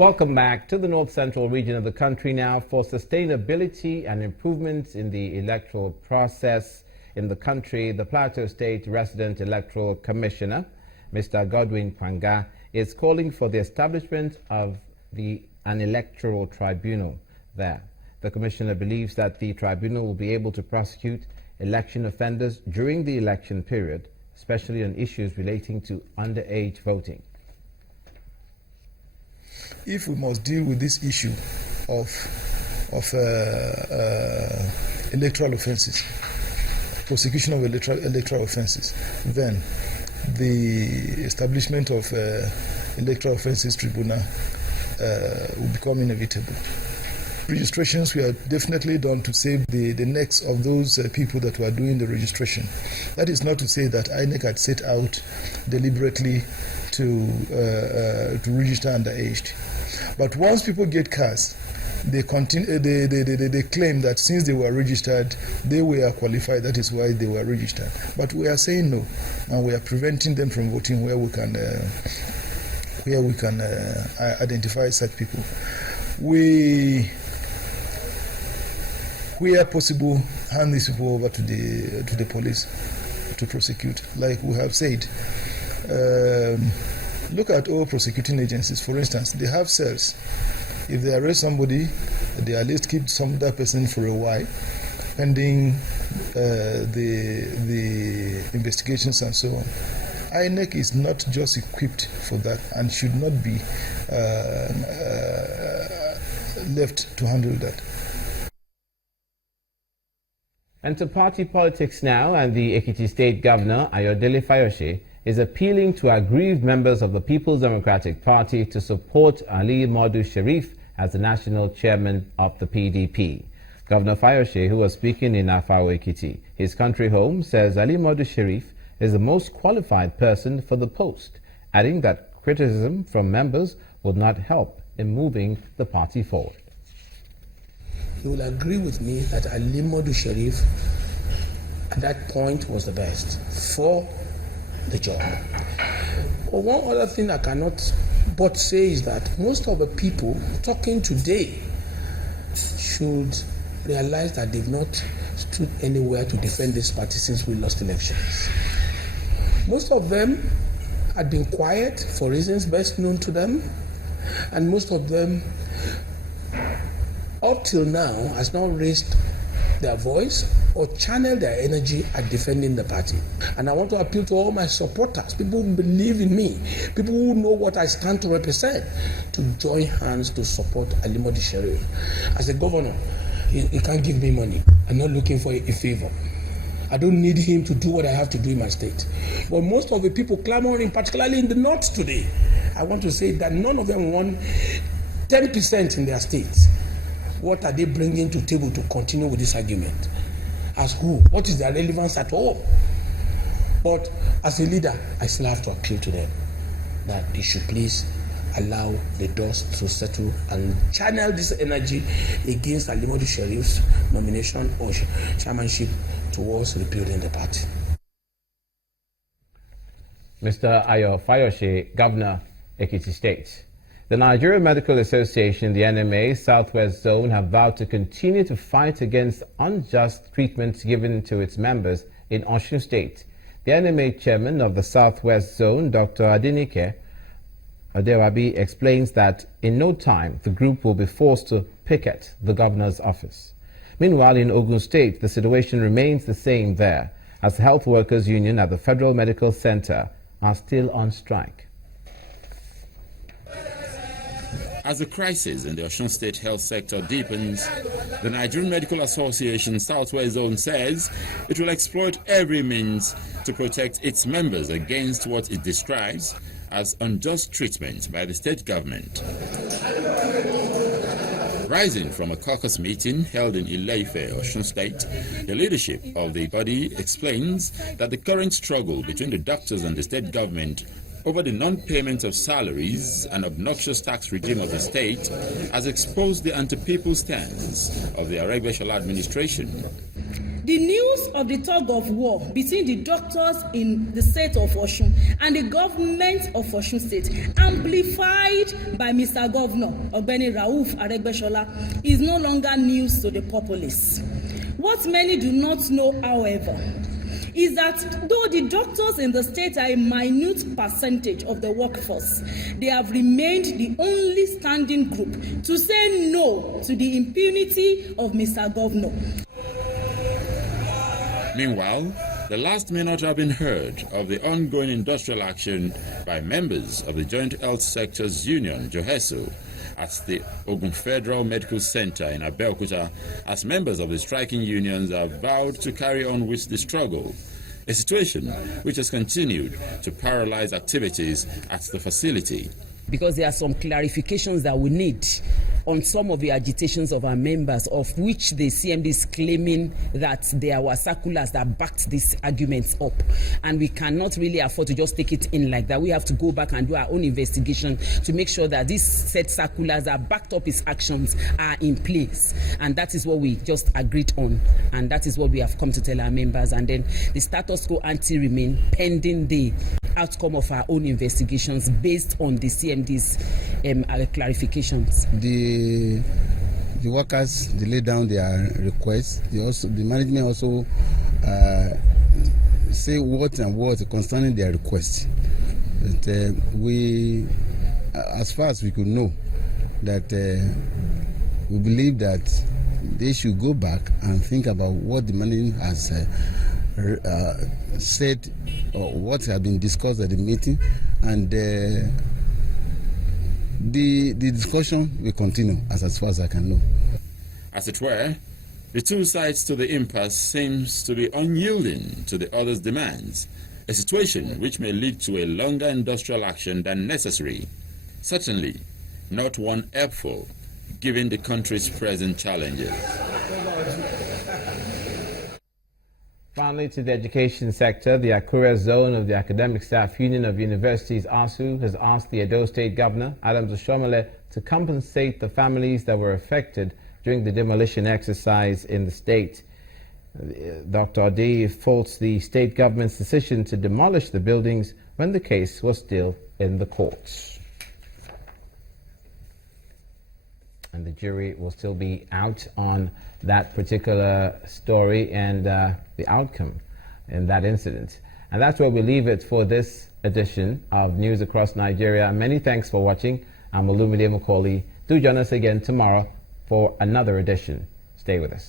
Welcome back to the North Central region of the country now for sustainability and improvements in the electoral process in the country. The Plateau State Resident Electoral Commissioner, Mr. Godwin Kwanga, is calling for the establishment of an electoral tribunal there. The commissioner believes that the tribunal will be able to prosecute election offenders during the election period, especially on issues relating to underage voting. If we must deal with this issue of electoral offences, prosecution of electoral offences, then the establishment of electoral offences tribunal will become inevitable. Registrations were definitely done to save the necks of those people that were doing the registration. That is not to say that INEC had set out deliberately to register underaged. But once people get cars, they claim that since they were registered, they were qualified. That is why they were registered. But we are saying no, and we are preventing them from voting where we can identify such people. We where possible, hand these people over to the police to prosecute. Like we have said, look at all prosecuting agencies. For instance, they have cells. If they arrest somebody, they at least keep that person for a while, pending the investigations and so on. INEC is not just equipped for that and should not be left to handle that. And to party politics now, and the Ekiti State Governor, Ayodele Fayose, is appealing to aggrieved members of the People's Democratic Party to support Ali Modu Sharif as the national chairman of the PDP. Governor Fayose, who was speaking in Afao Ekiti, his country home, says Ali Modu Sharif is the most qualified person for the post, adding that criticism from members would not help in moving the party forward. You will agree with me that Ali Modu Sharif at that point was the best for the job. But one other thing I cannot but say is that most of the people talking today should realize that they've not stood anywhere to defend this party since we lost elections. Most of them had been quiet for reasons best known to them, and most of them up till now has not raised their voice or channeled their energy at defending the party. And I want to appeal to all my supporters, people who believe in me, people who know what I stand to represent, to join hands to support Ali Modu Sharif. As a governor, he can't give me money. I'm not looking for a favor. I don't need him to do what I have to do in my state. But most of the people clamoring, particularly in the north today, I want to say that none of them won 10% in their states. What are they bringing to the table to continue with this argument? As who? What is their relevance at all? But as a leader, I still have to appeal to them that they should please allow the dust to settle and channel this energy against Ali Modu Sharif's nomination or chairmanship towards rebuilding the party. Mr. Ayo Fayose, Governor, Ekiti State. The Nigerian Medical Association, the NMA, Southwest Zone, have vowed to continue to fight against unjust treatment given to its members in Osun State. The NMA chairman of the Southwest Zone, Dr. Adenike Aderabi, explains that in no time the group will be forced to picket the governor's office. Meanwhile, in Osun State, the situation remains the same there, as the health workers union at the Federal Medical Center are still on strike. As the crisis in the Osun State health sector deepens, the Nigerian Medical Association Southwest Zone says it will exploit every means to protect its members against what it describes as unjust treatment by the state government. Rising from a caucus meeting held in Ile-Ife, Osun State, the leadership of the body explains that the current struggle between the doctors and the state government over the non-payment of salaries and obnoxious tax regime of the state has exposed the anti-people stance of the Aragbeshala administration. The news of the tug of war between the doctors in the state of Osun and the government of Osun State, amplified by Mr. Governor Ogbeni Rauf Aregbesola, is no longer news to the populace. What many do not know, however, is that though the doctors in the state are a minute percentage of the workforce, they have remained the only standing group to say no to the impunity of Mr. Governor. Meanwhile, the last may not have been heard of the ongoing industrial action by members of the Joint Health Sectors Union, JOHESO, at the Ogun Federal Medical Center in Abeokuta, as members of the striking unions have vowed to carry on with the struggle, a situation which has continued to paralyze activities at the facility. Because there are some clarifications that we need on some of the agitations of our members, of which the CMD is claiming that there were circulars that backed these arguments up. And we cannot really afford to just take it in like that. We have to go back and do our own investigation to make sure that these said circulars that backed up his actions are in place. And that is what we just agreed on. And that is what we have come to tell our members. And then the status quo ante remain pending the outcome of our own investigations based on the CMD's clarifications. The workers, they lay down their requests. The management also say what and what concerning their requests. That we, as far as we could know, that we believe that they should go back and think about what the management has said or what has been discussed at the meeting, and the discussion will continue as far as I can know. As it were, the two sides to the impasse seems to be unyielding to the other's demands, a situation which may lead to a longer industrial action than necessary. Certainly not one helpful, given the country's present challenges. Finally, to the education sector, the Akure zone of the Academic Staff Union of Universities, ASU, has asked the Edo State Governor, Adams Oshomole, to compensate the families that were affected during the demolition exercise in the state. Dr. Odi faults the state government's decision to demolish the buildings when the case was still in the courts. And the jury will still be out on that particular story and the outcome in that incident. And that's where we leave it for this edition of News Across Nigeria. Many thanks for watching. I'm Olumide Macaulay. Do join us again tomorrow for another edition. Stay with us.